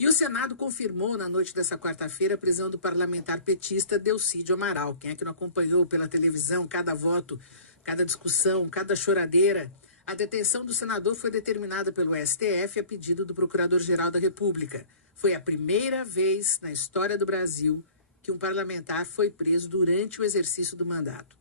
E o Senado confirmou na noite dessa quarta-feira a prisão do parlamentar petista Delcídio Amaral. Quem é que não acompanhou pela televisão cada voto, cada discussão, cada choradeira? A detenção do senador foi determinada pelo STF a pedido do Procurador-Geral da República. Foi a primeira vez na história do Brasil que um parlamentar foi preso durante o exercício do mandato.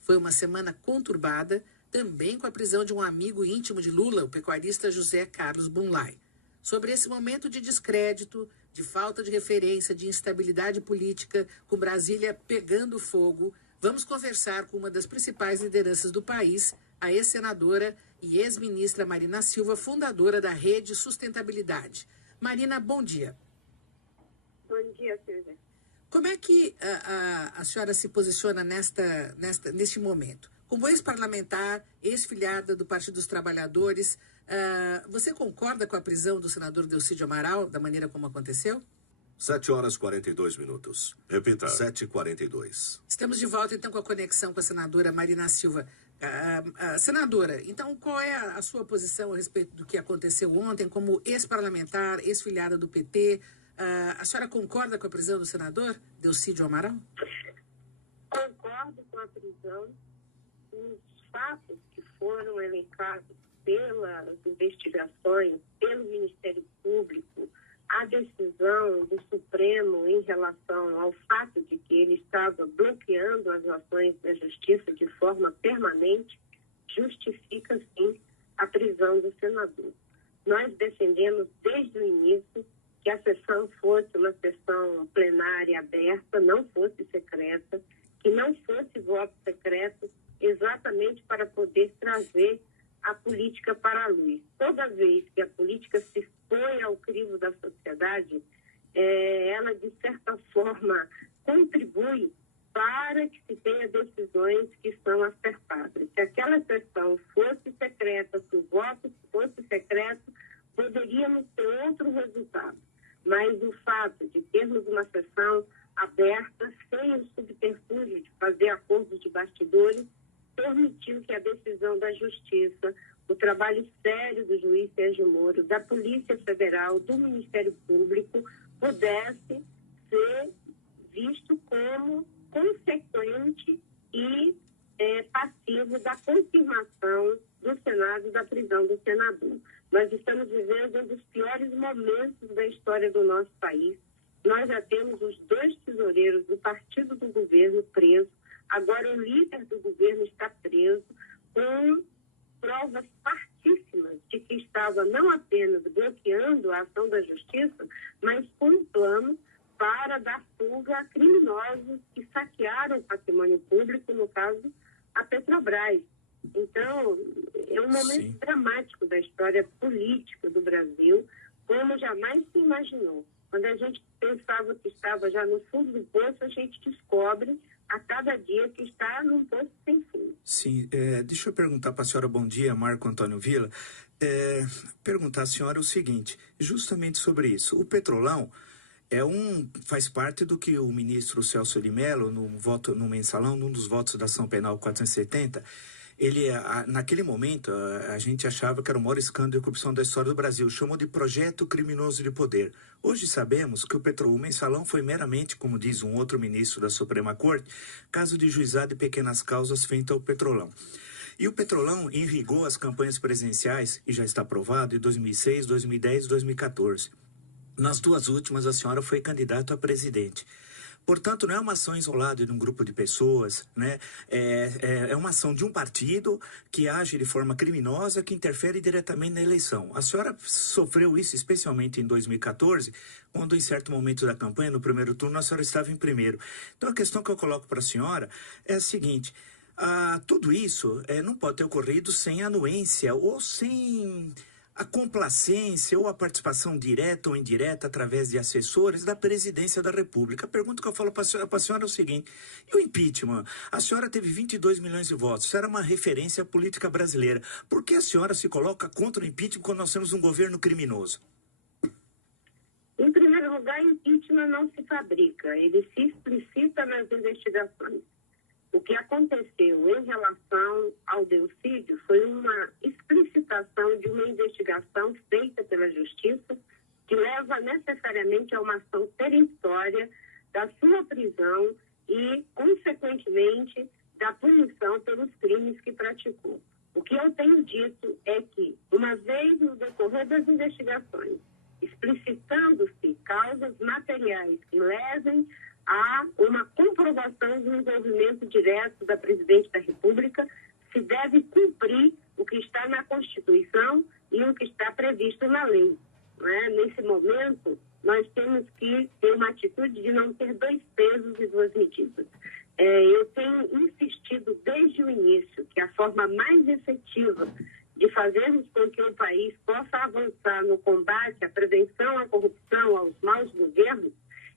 Foi uma semana conturbada, também com a prisão de um amigo íntimo de Lula, o pecuarista José Carlos Bunlai. Sobre esse momento de descrédito, de falta de referência, de instabilidade política, com Brasília pegando fogo, vamos conversar com uma das principais lideranças do país, a ex-senadora e ex-ministra Marina Silva, fundadora da Rede Sustentabilidade. Marina, bom dia. Bom dia, Silvia. Como é que a senhora se posiciona neste momento? Como ex-parlamentar, ex-filiada do Partido dos Trabalhadores, você concorda com a prisão do senador Delcídio Amaral, da maneira como aconteceu? 7h42. Repita, 7h42. Estamos de volta, então, com a conexão com a senadora Marina Silva. Senadora, então, qual é a sua posição a respeito do que aconteceu ontem como ex-parlamentar, ex-filiada do PT? A senhora concorda com a prisão do senador Delcídio Amaral? Concordo com a prisão. Os fatos que foram elencados pelas investigações, pelo Ministério Público, a decisão do Supremo em relação ao fato de que ele estava bloqueando as ações da Justiça de forma permanente, justifica, sim, a prisão do senador. Nós defendemos desde o início que a sessão fosse uma sessão plenária aberta, não fosse secreta, que não fosse voto secreto, exatamente para poder trazer a política para a luz. Toda vez que a política se expõe ao crivo da sociedade, ela, de certa forma, contribui para que se tenha decisões que são acertadas. Se aquela sessão fosse secreta, se o voto fosse secreto, poderíamos ter outro resultado. Mas o fato de termos uma sessão aberta, sem o subterfúgio de fazer acordos de bastidores, permitiu que a decisão da Justiça, o trabalho sério do juiz Sérgio Moro, da Polícia Federal, do Ministério Público, pudesse ser visto como consequente e passivo da confirmação do Senado da prisão do senador. Nós estamos vivendo um dos piores momentos da história do nosso país. Nós já temos os 2 tesoureiros do partido do governo presos. Agora o líder do governo está preso com provas fartíssimas de que estava não apenas bloqueando a ação da Justiça, mas com um plano para dar fuga a criminosos que saquearam o patrimônio público, no caso, a Petrobras. Então, é um momento dramático da história política do Brasil, como jamais se imaginou. Quando a gente pensava que estava já no fundo do poço, a gente descobre a cada dia que está num poço sem fim. Sim, deixa eu perguntar para a senhora, bom dia, Marco Antônio Villa, perguntar à senhora o seguinte, justamente sobre isso. O Petrolão faz parte do que o ministro Celso de Mello, no mensalão, num dos votos da ação penal 470, naquele momento, a gente achava que era o maior escândalo de corrupção da história do Brasil. Chamou de projeto criminoso de poder. Hoje sabemos que o mensalão foi meramente, como diz um outro ministro da Suprema Corte, caso de juizado de pequenas causas feito ao Petrolão. E o Petrolão irrigou as campanhas presidenciais, e já está aprovado, em 2006, 2010 e 2014. Nas 2 últimas, a senhora foi candidata a presidente. Portanto, não é uma ação isolada de um grupo de pessoas, né? É uma ação de um partido que age de forma criminosa, que interfere diretamente na eleição. A senhora sofreu isso especialmente em 2014, quando em certo momento da campanha, no primeiro turno, a senhora estava em primeiro. Então, a questão que eu coloco para a senhora é a seguinte: tudo isso não pode ter ocorrido sem anuência ou sem a complacência ou a participação direta ou indireta através de assessores da presidência da República. A pergunta que eu falo para a senhora é o seguinte: e o impeachment? A senhora teve 22 milhões de votos, isso era uma referência política brasileira. Por que a senhora se coloca contra o impeachment quando nós temos um governo criminoso? Em primeiro lugar, impeachment não se fabrica, ele se explicita nas investigações. O que aconteceu em relação ao Delcídio foi uma explicitação de uma investigação feita pela Justiça que leva necessariamente a uma ação peremptória da sua prisão e, consequentemente, da punição pelos crimes que praticou. O que eu tenho dito é que, uma vez no decorrer das investigações, explicitando-se causas materiais que levem a uma comprovação do envolvimento direto da Presidente da República, se deve cumprir o que está na Constituição e o que está previsto na lei. Não é? Nesse momento, nós temos que ter uma atitude de não ter dois pesos e duas medidas. Eu tenho insistido desde o início que a forma mais efetiva de fazermos com que o país possa avançar no combate à prevenção à corrupção, aos maus governos,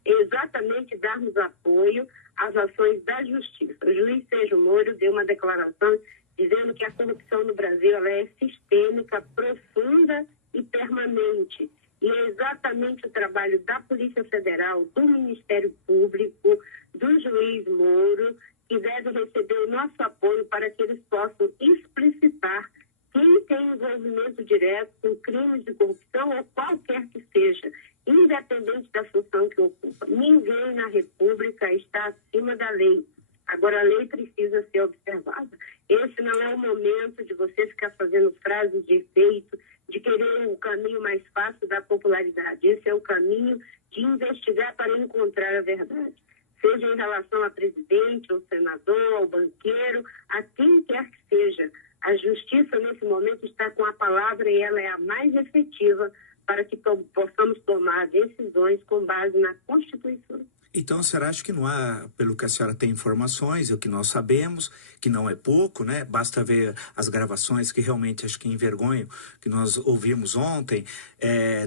é exatamente darmos apoio às ações da justiça. O juiz Sérgio Moro deu uma declaração dizendo que a corrupção no Brasil ela é sistêmica, profunda e permanente. E é exatamente o trabalho da Polícia Federal, do Ministério Público, do juiz Moro, que deve receber o nosso apoio para que eles possam explicitar quem tem envolvimento direto com crimes de corrupção ou qualquer que seja, independente da função que ocupa. Ninguém na República está acima da lei. Agora, a lei precisa ser observada. Esse não é o momento de você ficar fazendo frases de efeito, de querer o caminho mais fácil da popularidade. Esse é o caminho de investigar para encontrar a verdade. Seja em relação a presidente, ao senador, ao banqueiro, a quem quer que seja. A justiça, nesse momento, está com a palavra e ela é a mais efetiva para que possamos tomar decisões com base na Constituição. Então, a senhora acha que não há, pelo que a senhora tem informações, o que nós sabemos, que não é pouco, né? Basta ver as gravações que realmente acho que envergonham, que nós ouvimos ontem,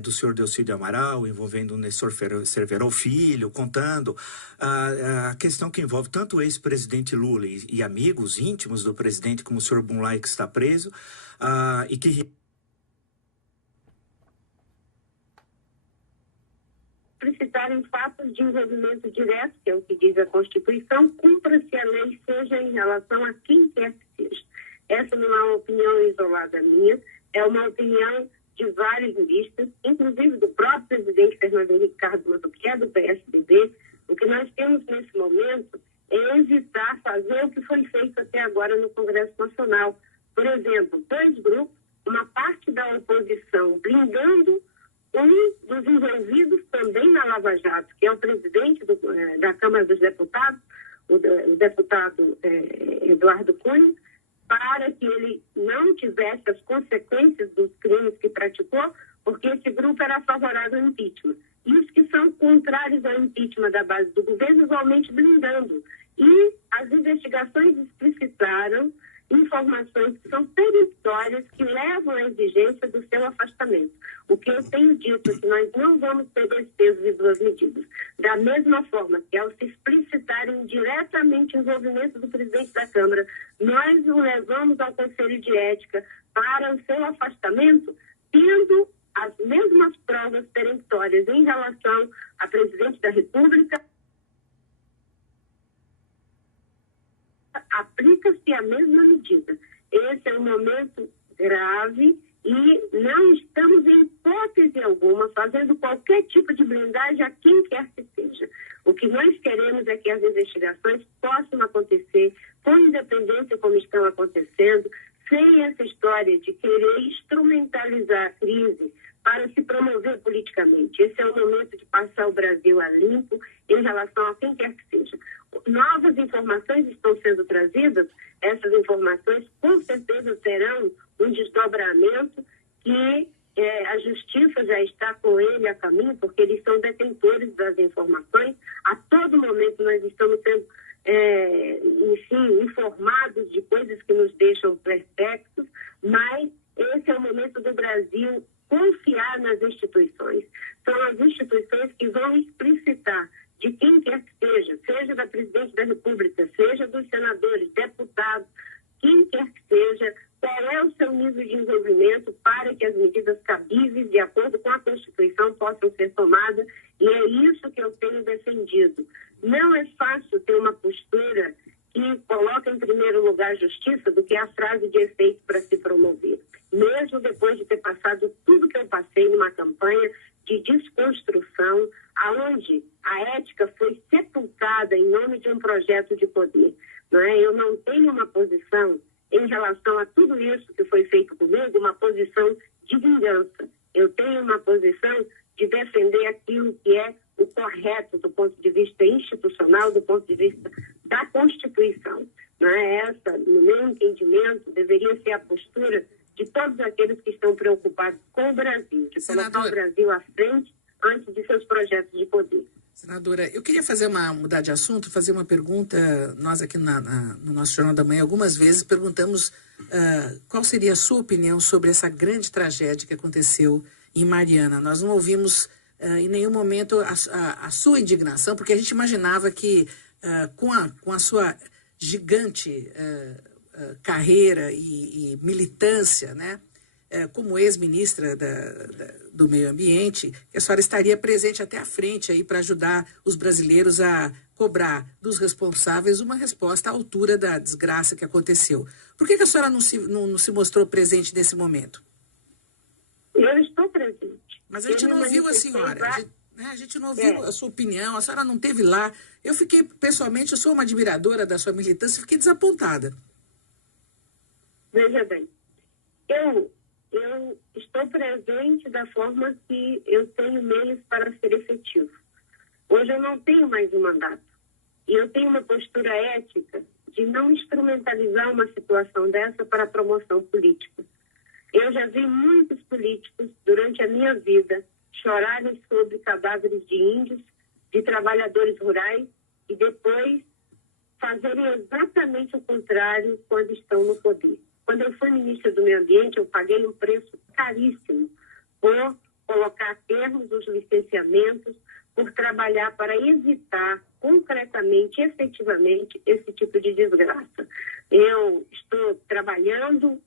do senhor Delcídio Amaral, envolvendo o Nessor Cerveró Filho, contando a questão que envolve tanto o ex-presidente Lula e amigos íntimos do presidente, como o senhor Bunlai, que está preso, e que... Solicitarem fatos de envolvimento direto, que é o que diz a Constituição, cumpra-se a lei, seja em relação a quem quer que seja. Essa não é uma opinião isolada minha, é uma opinião de vários juristas, inclusive do próprio presidente Fernando Henrique Cardoso, que é do PSDB. O que nós temos nesse momento é evitar fazer o que foi feito até agora no Congresso Nacional. Por exemplo, dois grupos, uma parte da oposição blindando um dos envolvidos também na Lava Jato, que é o presidente da Câmara dos Deputados, o deputado Eduardo Cunha, para que ele não tivesse as consequências dos crimes que praticou, porque esse grupo era favorável ao impeachment. E os que são contrários ao impeachment da base do governo, igualmente blindando. E as investigações explicitaram informações que são peremptórias, que levam à exigência do seu afastamento. O que eu tenho dito é que nós não vamos ter dois pesos e duas medidas. Da mesma forma que, ao se explicitarem diretamente o envolvimento do presidente da Câmara, nós o levamos ao Conselho de Ética para o seu afastamento, tendo as mesmas provas peremptórias em relação a presidente da República, aplica-se a mesma medida. Esse é um momento grave e não estamos, em hipótese alguma, fazendo qualquer tipo de blindagem a quem quer que seja. O que nós queremos é que as investigações possam acontecer com independência como estão acontecendo, sem essa história de querer instrumentalizar a crise para se promover politicamente. Esse é o momento de passar o Brasil a limpo em relação a quem quer que seja. Novas informações estão sendo trazidas, essas informações com certeza terão um desdobramento que a justiça já está com ele a caminho, porque eles são detentores das informações. A todo momento nós estamos sendo informados de coisas que nos deixam perplexos, mas esse é o momento do Brasil confiar nas instituições. São as instituições que vão explicitar de quem quer que seja, seja da Presidente da República, seja dos senadores, deputados, quem quer que seja, qual é o seu nível de envolvimento para que as medidas cabíveis, de acordo com a Constituição, possam ser tomadas, e é isso que eu tenho defendido. Não é fácil ter uma postura que coloca em primeiro lugar a justiça do que a frase de efeito para se promover. Mesmo depois de ter passado tudo que eu passei numa campanha de política foi sepultada em nome de um projeto de poder. Não é? Eu não tenho uma posição em relação a tudo isso que foi feito comigo, uma posição de vingança. Eu tenho uma posição de defender aquilo que é o correto do ponto de vista institucional, do ponto de vista da Constituição. Não é? Essa, no meu entendimento, deveria ser a postura de todos aqueles que estão preocupados com o Brasil, de colocar o Brasil à frente antes de seus projetos de poder. Senadora, eu queria mudar de assunto, fazer uma pergunta. Nós aqui no nosso Jornal da Manhã, algumas vezes perguntamos qual seria a sua opinião sobre essa grande tragédia que aconteceu em Mariana. Nós não ouvimos em nenhum momento a sua indignação, porque a gente imaginava que com a sua gigante carreira e militância, né, como ex-ministra do Meio Ambiente, que a senhora estaria presente até à frente aí para ajudar os brasileiros a cobrar dos responsáveis uma resposta à altura da desgraça que aconteceu. Por que a senhora não se mostrou presente nesse momento? Eu estou presente. Mas a gente não ouviu a senhora. A gente não ouviu a sua opinião, a senhora não esteve lá. Eu fiquei, pessoalmente, eu sou uma admiradora da sua militância, fiquei desapontada. Veja bem, eu estou presente da forma que eu tenho meios para ser efetivo. Hoje eu não tenho mais um mandato. E eu tenho uma postura ética de não instrumentalizar uma situação dessa para a promoção política. Eu já vi muitos políticos, durante a minha vida, chorarem sobre cadáveres de índios, de trabalhadores rurais, e depois fazerem exatamente o contrário quando estão no poder. Quando eu fui ministra do Meio Ambiente, eu paguei um preço caríssimo por colocar termos nos licenciamentos, por trabalhar para evitar concretamente, efetivamente, esse tipo de desgraça. Eu estou trabalhando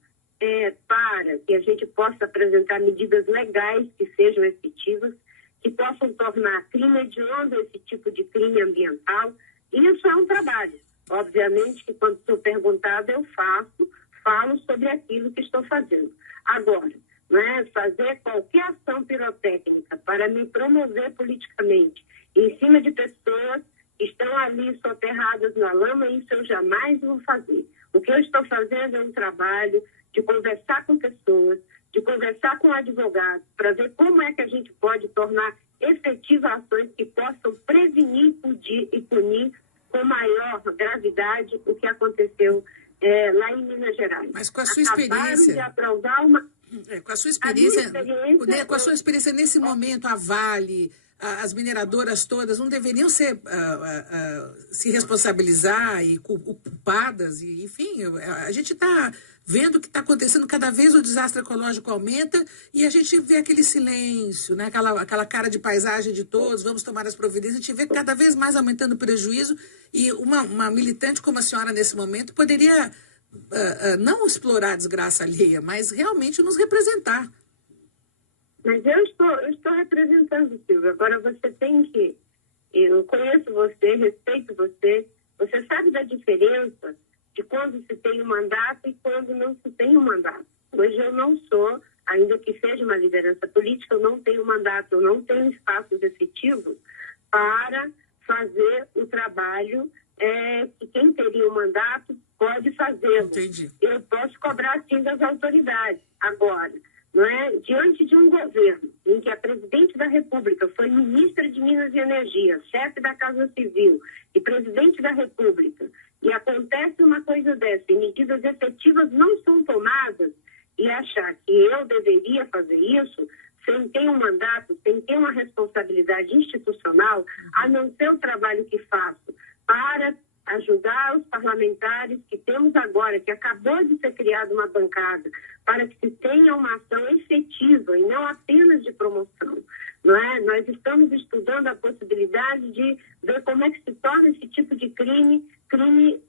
para que a gente possa apresentar medidas legais que sejam efetivas, que possam tornar crime hediondo esse tipo de crime ambiental. E isso é um trabalho. Obviamente que quando sou perguntada, eu falo sobre aquilo que estou fazendo. Agora, fazer qualquer ação pirotécnica para me promover politicamente em cima de pessoas que estão ali soterradas na lama, isso eu jamais vou fazer. O que eu estou fazendo é um trabalho de conversar com pessoas, de conversar com advogados, para ver como é que a gente pode tornar efetivas ações que possam prevenir e punir com maior gravidade o que aconteceu lá em Minas Gerais. Mas com a sua experiência... de aprovar uma... com a sua experiência nesse momento, a Vale, as mineradoras todas, não deveriam se responsabilizar e culpadas? E, enfim, a gente está vendo que está acontecendo, cada vez o desastre ecológico aumenta e a gente vê aquele silêncio, né? aquela cara de paisagem de todos, vamos tomar as providências, a gente vê cada vez mais aumentando o prejuízo e uma militante como a senhora nesse momento poderia não explorar a desgraça alheia, mas realmente nos representar. Mas eu estou representando, Silvia. Agora você tem que... Eu conheço você, respeito você. Você sabe da diferença de quando se tem um mandato e quando não se tem um mandato. Hoje eu não sou, ainda que seja uma liderança política, eu não tenho mandato, eu não tenho espaços efetivos para fazer o trabalho que quem teria um mandato pode fazê-lo. Entendi. Eu posso cobrar, sim, das autoridades. Agora, diante de um governo em que a presidente da República foi ministra de Minas e Energia, chefe da Casa Civil e presidente da República, e acontece uma coisa dessa e medidas efetivas não são tomadas, e achar que eu deveria fazer isso sem ter um mandato, sem ter uma responsabilidade institucional, a não ser o trabalho que faço para ajudar os parlamentares que temos agora, que acabou de ser criada uma bancada, para que se tenha uma ação efetiva e não apenas de promoção. Nós estamos estudando a possibilidade de ver como é que se torna esse tipo de crime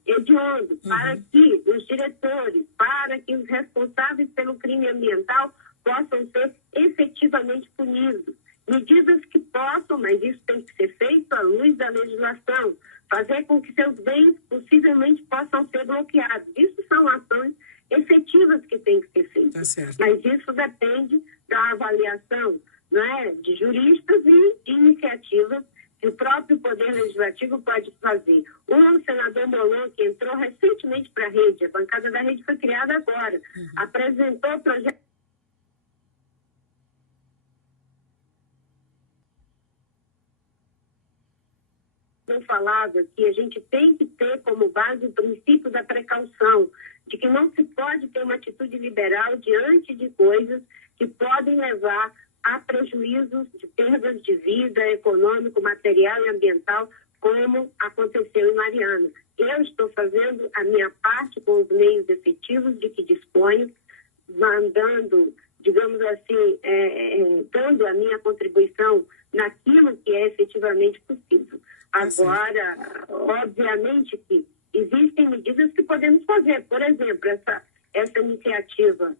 hediondo, para que os diretores, para que os responsáveis pelo crime ambiental possam ser efetivamente punidos. Medidas que possam, mas isso tem que ser feito à luz da legislação, fazer com que seus bens possivelmente possam ser bloqueados. Isso são ações efetivas que têm que ser feitas. Tá certo. Mas isso depende da avaliação de juristas e de iniciativas que o próprio Poder Legislativo pode fazer. O senador Molon, que entrou recentemente para a Rede, a bancada da Rede foi criada agora, apresentou o projeto. Eu falava que a gente tem que ter como base o princípio da precaução, de que não se pode ter uma atitude liberal diante de coisas que podem levar a prejuízos de perdas de vida, econômico, material e ambiental, como aconteceu em Mariana. Eu estou fazendo a minha parte com os meios efetivos de que disponho, mandando, digamos assim, dando a minha contribuição naquilo que é efetivamente possível. Agora, obviamente que existem medidas que podemos fazer. Por exemplo, essa iniciativa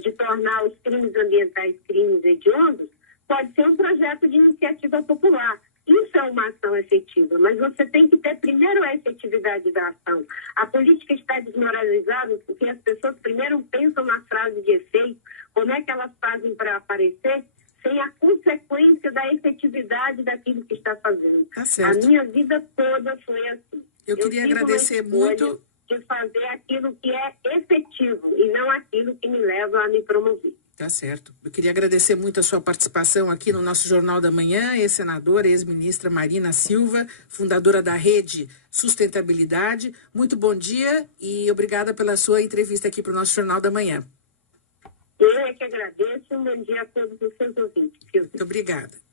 de tornar os crimes ambientais crimes hediondos pode ser um projeto de iniciativa popular. Isso é uma ação efetiva, mas você tem que ter primeiro a efetividade da ação. A política está desmoralizada porque as pessoas primeiro pensam na frase de efeito, como é que elas fazem para aparecer, sem a consequência da efetividade daquilo que está fazendo. Tá certo. A minha vida toda foi assim. Eu queria agradecer muito de fazer aquilo que é efetivo e não aquilo que me leva a me promover. Tá certo. Eu queria agradecer muito a sua participação aqui no nosso Jornal da Manhã, ex-senadora, ex-ministra Marina Silva, fundadora da Rede Sustentabilidade. Muito bom dia e obrigada pela sua entrevista aqui para o nosso Jornal da Manhã. Eu é que agradeço. Um bom dia a todos os seus ouvintes. Muito obrigada.